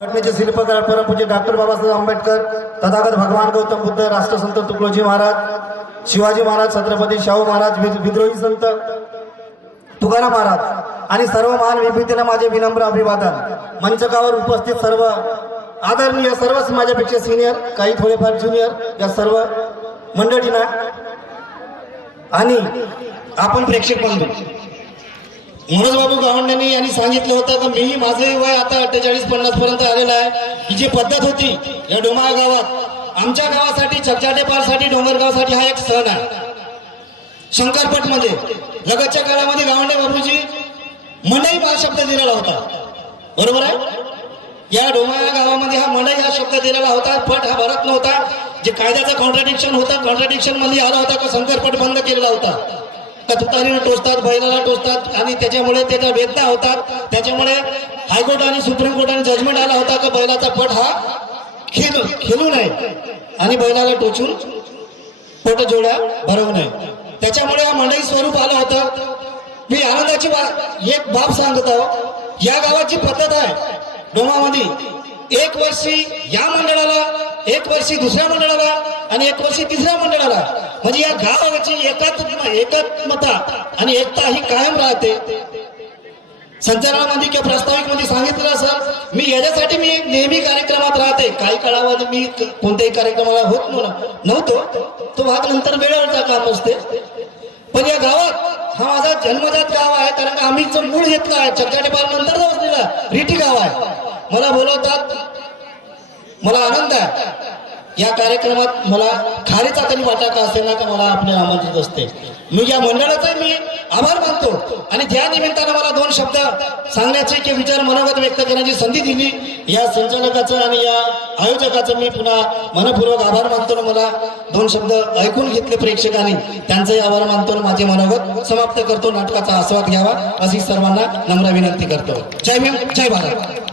घटनेचे शिल्पकार परमपूज्य डॉक्टर बाबासाहेब आंबेडकर, तथागत भगवान गौतम बुद्ध, राष्ट्रसंत तुकडोजी महाराज, शिवाजी महाराज, छत्रपती शाहू महाराज, विद्रोही संत तुकाराम महाराज आणि सर्व महान विभूतींना माझे विनम्र अभिवादन। मंचकावर उपस्थित सर्व आदरणीय, सर्वच माझ्यापेक्षा सिनियर, काही थोडेफार ज्युनियर या सर्व मंडळींना आणि आपण प्रेक्षक बंधू, मनोज बाबू गावंड्यांनी यांनी सांगितलं होतं की मी माझे वय आता 48-50 पर्यंत आलेलं आहे। ही जी पद्धत होती या डोमाळ गावात, आमच्या गावासाठी, चकचाटेपारसाठी, डोंगरगावसाठी हा एक सण आहे। शंकरपट मध्ये लगतच्या काळामध्ये गावंडे बाबूजी मंडई हा शब्द दिलेला होता, बरोबर आहे। या डोमाळ गावामध्ये हा मंडई हा शब्द दिलेला होता, पट हा भरत नव्हता। जे कायद्याचा कॉन्ट्राडिक्शन होता, कॉन्ट्राडिक्शन मध्ये आला होता का शंकरपट बंद केलेला होता, का तुतारीला टोचतात, बैलाला टोचतात आणि त्याच्यामुळे त्याचा वेदना होतात। त्याच्यामुळे हायकोर्ट आणि सुप्रीम कोर्टाने जजमेंट आला होता का बैलाचा पट हा खेळू नये आणि बैलाला टोचून पट जोड्या भरवू नये। त्याच्यामुळे हा मंडई स्वरूप आलं होतं। मी आनंदाची एक बाब सांगत आहो, या गावाची पद्धत आहे डोमामध्ये, एक वर्षी या मंडळाला, एक वर्षी दुसऱ्या मंडळाला आणि एक वर्षी तिसऱ्या मंडळाला, म्हणजे या गावाची एकात्मता आणि एकता ही कायम राहते। संचालनामध्ये किंवा प्रास्ताविक मध्ये सांगितलं असं, मी याच्यासाठी मी नेहमी कार्यक्रमात राहते। काही काळामध्ये मी कोणत्याही कार्यक्रमाला होत नव्हतो, तो भाग नंतर वेळेवरचा काम असते। पण या गावात हा माझा जन्मजात गाव आहे, कारण का आम्ही मूळ घेतला आहे, चकचाटेपार नंतर बसलेला रिठी गाव आहे। मला बोलवतात, मला आनंद आहे। या कार्यक्रमात मला खारीचा तरी वाटा का असेल ना का मला आपले आमंत्रित असते। मी या मंडळाचा मी आभार मानतो आणि त्या निमित्तानं मला दोन शब्द सांगण्याचे की विचार मनोगत व्यक्त करण्याची संधी दिली। या संचालकाचं आणि या आयोजकाचं मी पुन्हा मनपूर्वक आभार मानतो। मला दोन शब्द ऐकून घेतले प्रेक्षकांनी, त्यांचाही आभार मानतो। माझे मनोगत समाप्त करतो। नाटकाचा आस्वाद घ्यावा अशी सर्वांना नम्र विनंती करतो। जय भीम, जय भारत।